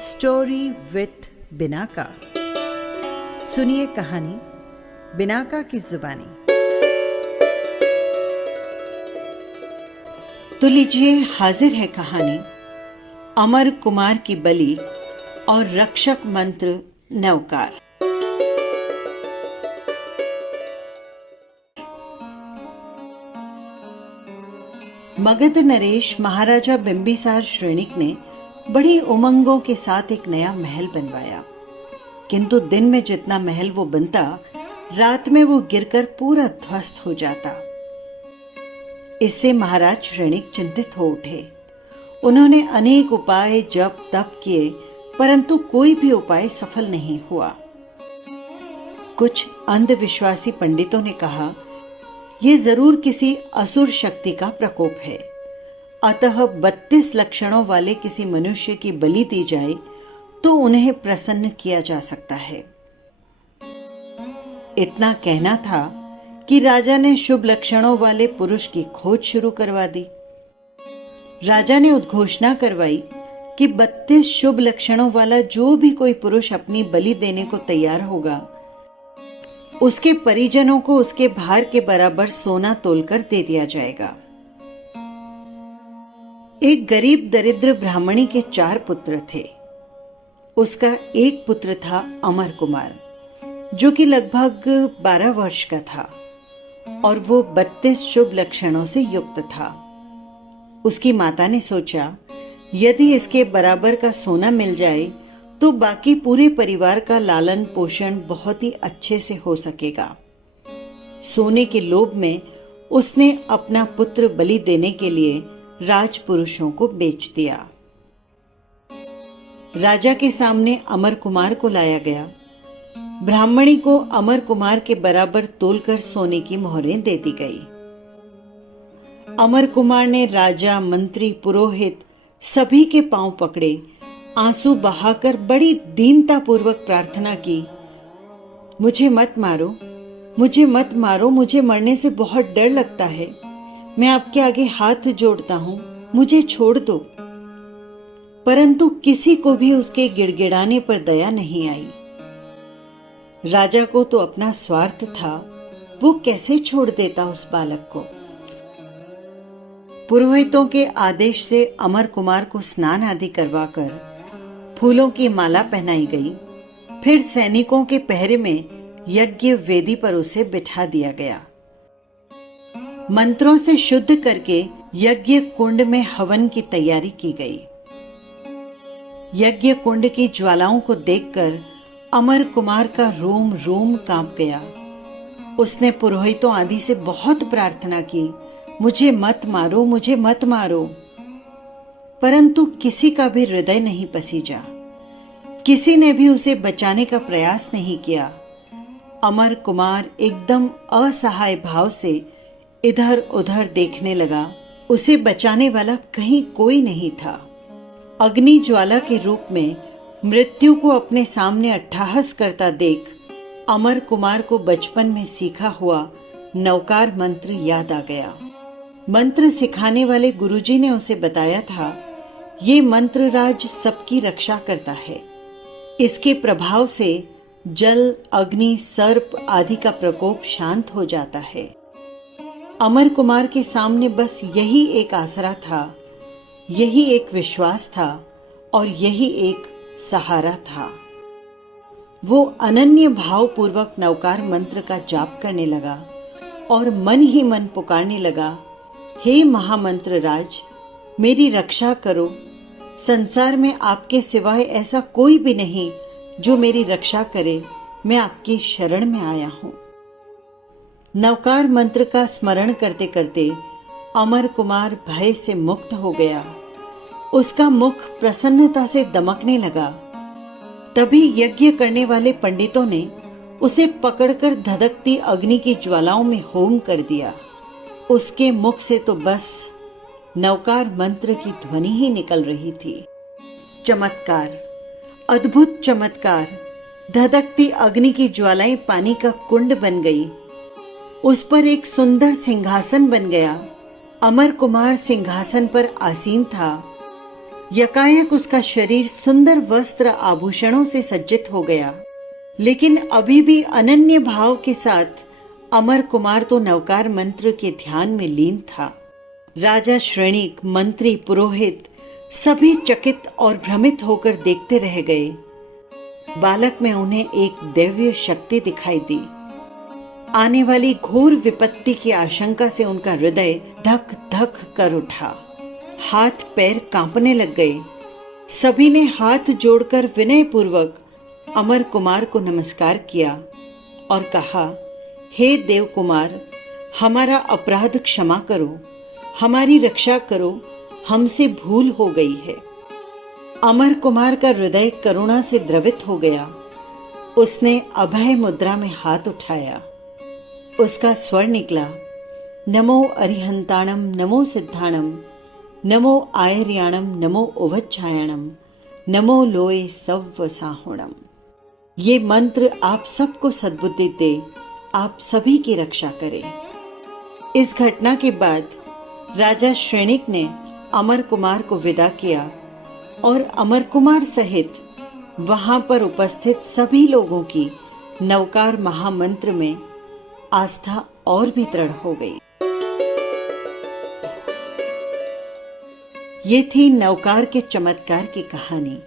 Story with Binaca. सुनिए कहानी Binaca की जुबानी। तो लीजिए, हाजिर है कहानी अमर कुमार की बलि और रक्षक मंत्र नवकार। मगध नरेश महाराजा बिंबिसार श्रेणिक ने बड़ी उमंगों के साथ एक नया महल बनवाया, किंतु दिन में जितना महल वो बनता, रात में वो गिरकर पूरा ध्वस्त हो जाता। इससे महाराज श्रेणिक चिंतित हो उठे। उन्होंने अनेक उपाय जप तप किए, परंतु कोई भी उपाय सफल नहीं हुआ। कुछ अंधविश्वासी पंडितों ने कहा, यह जरूर किसी असुर शक्ति का प्रकोप है, अतः 32 लक्षणों वाले किसी मनुष्य की बलि दी जाए तो उन्हें प्रसन्न किया जा सकता है। इतना कहना था कि राजा ने शुभ लक्षणों वाले पुरुष की खोज शुरू करवा दी। राजा ने उद्घोषणा करवाई कि 32 शुभ लक्षणों वाला जो भी कोई पुरुष अपनी बलि देने को तैयार होगा, उसके परिजनों को उसके भार के बराबर सोना तोलकर दे दिया जाएगा। एक गरीब दरिद्र ब्राह्मणी के 4 पुत्र थे। उसका एक पुत्र था अमर कुमार, जो कि लगभग 12 वर्ष का था और वो 32 शुभ लक्षणों से युक्त था। उसकी माता ने सोचा, यदि इसके बराबर का सोना मिल जाए तो बाकी पूरे परिवार का लालन पोषण बहुत ही अच्छे से हो सकेगा। सोने के लोभ में उसने अपना पुत्र बलि देने के लिए राजपुरुषों को बेच दिया। राजा के सामने अमर कुमार को लाया गया। ब्राह्मणी को अमर कुमार के बराबर तोलकर सोने की मोहरें दे दी गई। अमर कुमार ने राजा, मंत्री, पुरोहित सभी के पांव पकड़े, आंसू बहाकर बड़ी दीनतापूर्वक प्रार्थना की, मुझे मत मारो, मुझे मत मारो, मुझे मरने से बहुत डर लगता है। मैं आपके आगे हाथ जोड़ता हूं, मुझे छोड़ दो। परंतु किसी को भी उसके गिड़गिड़ाने पर दया नहीं आई। राजा को तो अपना स्वार्थ था, वो कैसे छोड़ देता उस बालक को। पुरोहितों के आदेश से अमर कुमार को स्नान आदि करवाकर फूलों की माला पहनाई गई। फिर सैनिकों के पहरे में यज्ञ वेदी पर उसे बिठा दिया गया। मंत्रों से शुद्ध करके यज्ञ कुंड में हवन की तैयारी की गई। यज्ञ कुंड की ज्वालाओं को देखकर अमर कुमार का रोम रोम कांप गया। उसने पुरोहितों आदि से बहुत प्रार्थना की, मुझे मत मारो, मुझे मत मारो। परंतु किसी का भी हृदय नहीं पसीजा। किसी ने भी उसे बचाने का प्रयास नहीं किया। अमर कुमार एकदम असहाय भाव से इधर उधर देखने लगा। उसे बचाने वाला कहीं कोई नहीं था। अग्नि ज्वाला के रूप में मृत्यु को अपने सामने अट्टहास करता देख अमर कुमार को बचपन में सीखा हुआ नवकार मंत्र याद आ गया। मंत्र सिखाने वाले गुरुजी ने उसे बताया था, ये मंत्र राज सबकी रक्षा करता है। इसके प्रभाव से जल, अग्नि, सर्प आदि का प्रकोप शांत हो जाता है। अमर कुमार के सामने बस यही एक आसरा था, यही एक विश्वास था और यही एक सहारा था। वो अनन्य भाव पूर्वक नवकार मंत्र का जाप करने लगा और मन ही मन पुकारने लगा, हे महामंत्र राज, मेरी रक्षा करो। संसार में आपके सिवाय ऐसा कोई भी नहीं जो मेरी रक्षा करे। मैं आपकी शरण में आया हूं। नवकार मंत्र का स्मरण करते करते अमर कुमार भय से मुक्त हो गया। उसका मुख प्रसन्नता से दमकने लगा। तभी यज्ञ करने वाले पंडितों ने उसे पकड़कर धधकती अग्नि की ज्वालाओं में होम कर दिया। उसके मुख से तो बस नवकार मंत्र की ध्वनि ही निकल रही थी। चमत्कार, अद्भुत चमत्कार! धधकती अग्नि की ज्वालाएं पानी का कुंड बन गई। उस पर एक सुंदर सिंहासन बन गया। अमर कुमार सिंहासन पर आसीन था। यकायक उसका शरीर सुंदर वस्त्र आभूषणों से सज्जित हो गया, लेकिन अभी भी अनन्य भाव के साथ अमर कुमार तो नवकार मंत्र के ध्यान में लीन था। राजा, श्रेणिक, मंत्री, पुरोहित सभी चकित और भ्रमित होकर देखते रह गए। बालक में उन्हें एक दिव्य शक्ति दिखाई दी। आने वाली घोर विपत्ति की आशंका से उनका हृदय धक धक कर उठा, हाथ पैर कांपने लग गए। सभी ने हाथ जोड़कर विनय पूर्वक अमर कुमार को नमस्कार किया और कहा, हे देव कुमार, हमारा अपराध क्षमा करो, हमारी रक्षा करो, हमसे भूल हो गई है। अमर कुमार का हृदय करुणा से द्रवित हो गया। उसने अभय मुद्रा में हाथ उठाया। उसका स्वर निकला, नमो अरिहंताणम, नमो सिद्धाणम, नमो आयर्याणम, नमो उभच्छायणम, नमो लोए सव्वसाहुणम। ये मंत्र आप सबको सद्बुद्धि दे, आप सभी की रक्षा करे। इस घटना के बाद राजा श्रेणिक ने अमर कुमार को विदा किया और अमर कुमार सहित वहां पर उपस्थित सभी लोगों की नवकार महामंत्र में आस्था और भी दृढ़ हो गई। ये थी नवकार के चमत्कार की कहानी।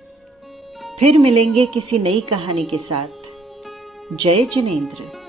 फिर मिलेंगे किसी नई कहानी के साथ। जय जिनेंद्र।